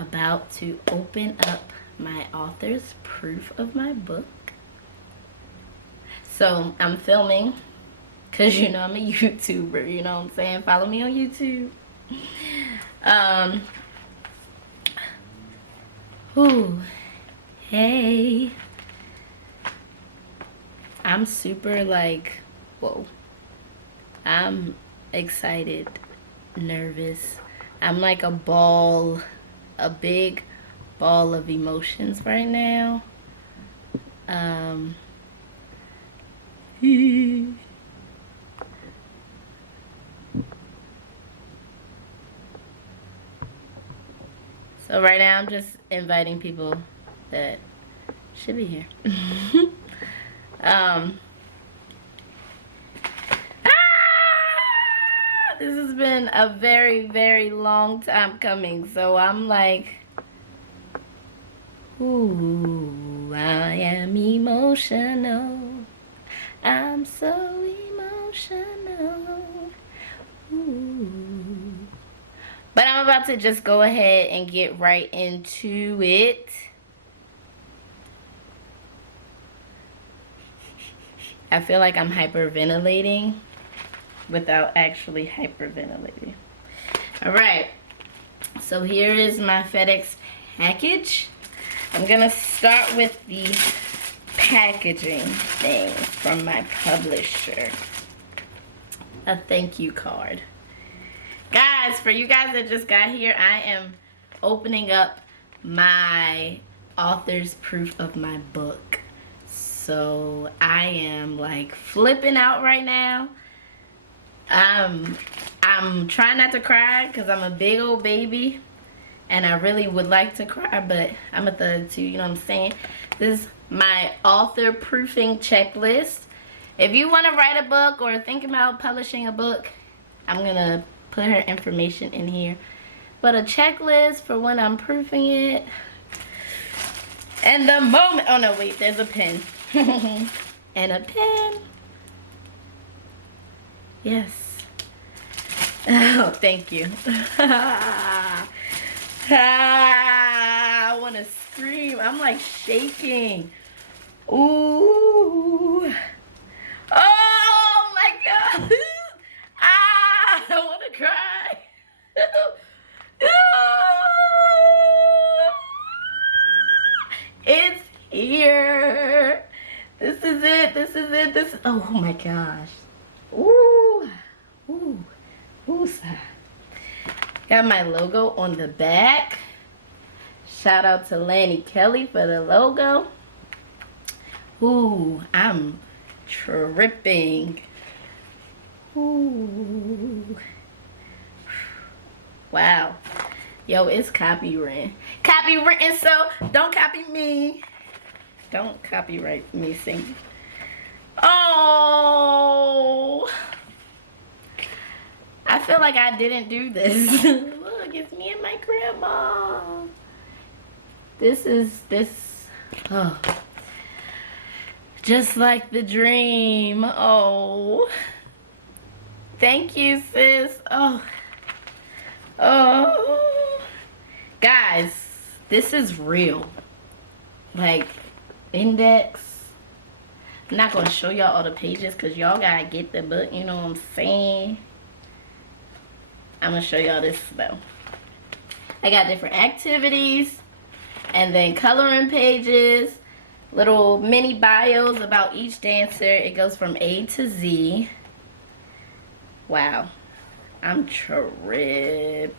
about to open up my author's proof of my book. So I'm filming because you know I'm a YouTuber, you know what I'm saying? Follow me on YouTube. Hey. I'm super like, whoa. I'm excited, nervous. I'm like a big ball of emotions right now. So right now I'm just inviting people that should be here. This has been a very, very long time coming. So I'm like, ooh, I am emotional. I'm so emotional. Ooh. But I'm about to just go ahead and get right into it. I feel like I'm hyperventilating without actually hyperventilating. All right, so here is my FedEx package. I'm gonna start with the packaging thing from my publisher. A thank you card. Guys, for you guys that just got here, I am opening up my author's proof of my book. So I am like flipping out right now. I'm trying not to cry because I'm a big old baby and I really would like to cry, but I'm a thug too, you know what I'm saying? This is my author proofing checklist. If you want to write a book or think about publishing a book, I'm gonna put her information in here. But a checklist for when I'm proofing it. And the moment, oh no, wait, there's a pen. And a pen. Yes. Oh, thank you. I want to scream. I'm like shaking. Ooh. Oh my God. I want to cry. It's here. This is it. This is it. This is, oh my gosh. Ooh. Ooh. Ooh. Got my logo on the back. Shout out to Lanny Kelly for the logo. Ooh, I'm tripping. Ooh. Wow. Yo, it's copywritten. Copywritten, so don't copy me. Don't copyright me singing. Oh. I feel like I didn't do this. Look, it's me and my grandma. Oh. Just like the dream. Oh. Thank you, sis. Oh. Oh. Guys, this is real. Like, index. I'm not going to show y'all all the pages because y'all got to get the book. You know what I'm saying? I'm going to show y'all this, though. I got different activities. And then coloring pages. Little mini bios about each dancer. It goes from A to Z. Wow. I'm tripping.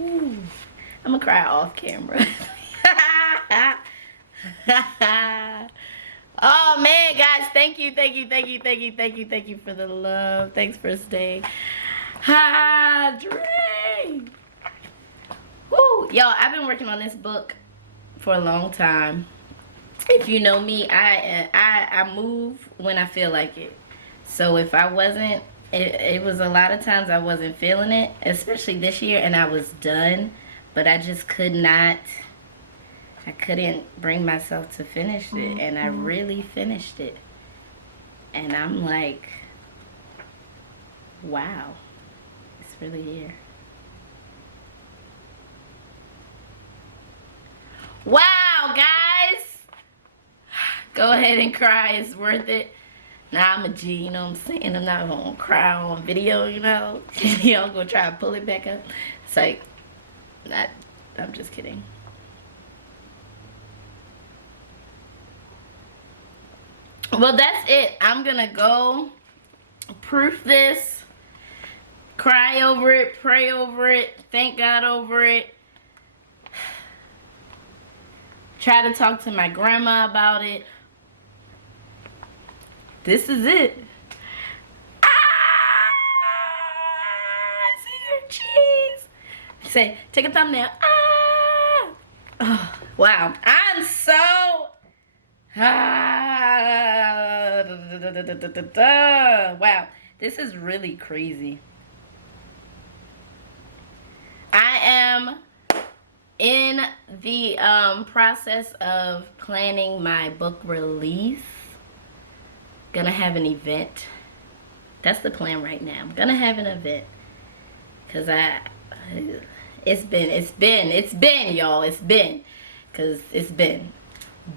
Ooh. I'm gonna cry off camera. Oh man, guys, thank you for the love. Thanks for staying. Dream. Woo, yo, I've been working on this book for a long time. If you know me, I move when I feel like it. So if I wasn't, it was a lot of times I wasn't feeling it, especially this year, and I was done, but I just couldn't bring myself to finish it, and I really finished it. And I'm like, wow, it's really here. Wow, guys. Go ahead and cry. It's worth it. Nah, I'm a G, you know what I'm saying? I'm not gonna cry on video, you know? Y'all gonna try to pull it back up. It's like, I'm just kidding. Well, that's it. I'm gonna go proof this, cry over it, pray over it, thank God over it. Try to talk to my grandma about it. This is it. Ah! See your cheese. Say, take a thumbnail. Ah! Oh, wow. I'm so... Wow. This is really crazy. I am in the process of planning my book release. Gonna have an event. That's the plan right now. I'm gonna have an event because it's been y'all. It's been because it's been,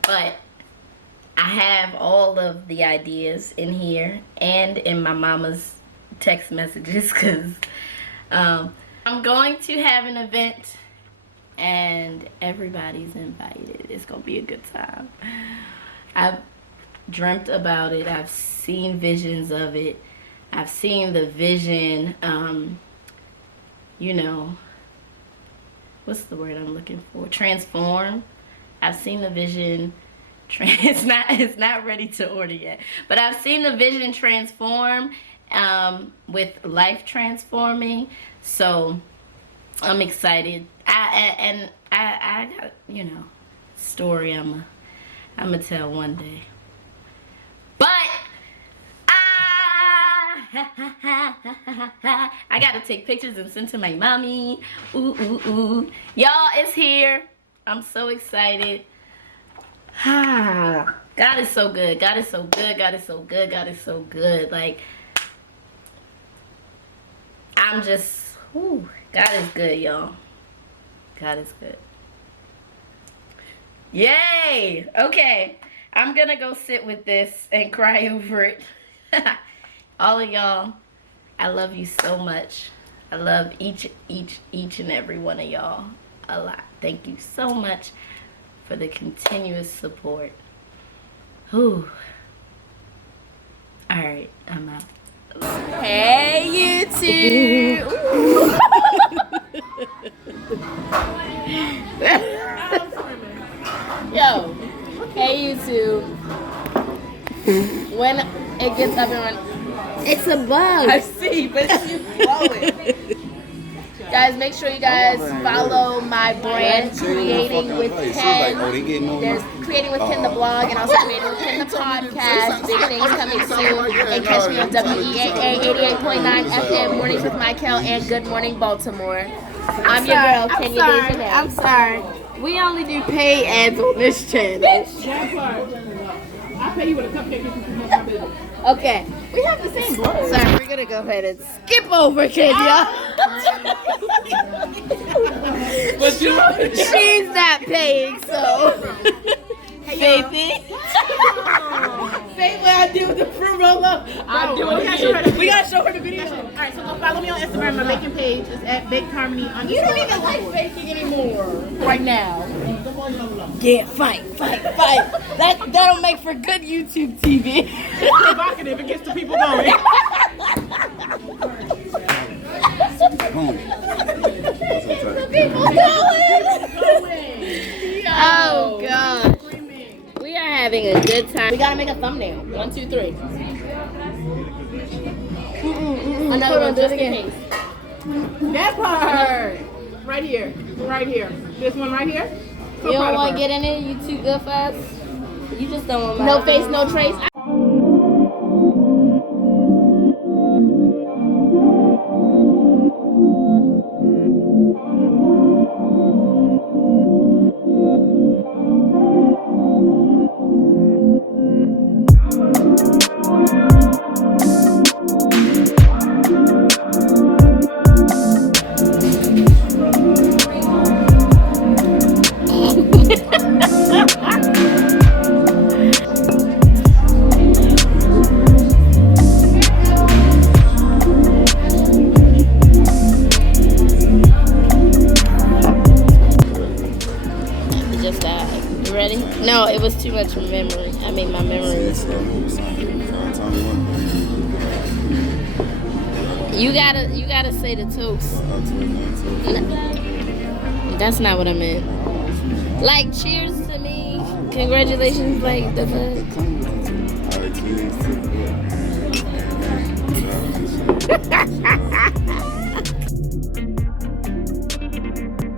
but I have all of the ideas in here and in my mama's text messages because I'm going to have an event and everybody's invited. It's gonna be a good time. I've dreamt about it. I've seen visions of it. I've seen the vision, you know, what's the word I'm looking for? Transform. I've seen the vision. It's not ready to order yet, but I've seen the vision transform with life transforming. So I'm excited. I got, you know, story I'm gonna tell one day. But I gotta take pictures and send to my mommy. Ooh, ooh, ooh. Y'all, it's here. I'm so excited. God is so good. God is so good. God is so good. God is so good. Like, I'm just, whew, God is good, y'all. God is good. Yay! Okay. I'm gonna go sit with this and cry over it. All of y'all, I love you so much. I love each and every one of y'all a lot. Thank you so much for the continuous support. Whew. All right, I'm out. Hey, YouTube. Yo, hey, YouTube. When it gets up and running, it's a bug. I see, but it's you blowing. Guys, make sure you guys follow my brand, Creating with Ken. There's Creating with Ken the blog and also Creating with Ken the podcast. Big things coming soon. And catch me on WEAA 88.9 FM, Mornings with Michael and Good Morning Baltimore. I'm your girl, Kenya Dejanay. I'm sorry. We only do pay ads on this channel. I'll pay you with a cupcake if you promote my business. Okay. We have the same blog. Sorry, we're gonna go ahead and skip over Kenya. But you She's not paying, so. Faithy. say what I did with the fruit roll up. I do it. We gotta show her the video. All right, so go follow me on Instagram. My baking page is at Baked Harmony. You don't even like baking anymore. right now. Yeah, fight. That'll make for good YouTube TV. It's provocative. It gets the people going. Oh God. We are having a good time. We gotta make a thumbnail. 1, 2, 3. Another one, just in case. That part. Right here. Right here. This one right here. You don't want to get in it? You too good for us? You just don't want my No face, no trace. much memory. I mean, my memories. You gotta say the toast. That's not what I meant. Like, cheers to me. Congratulations, like the fuck.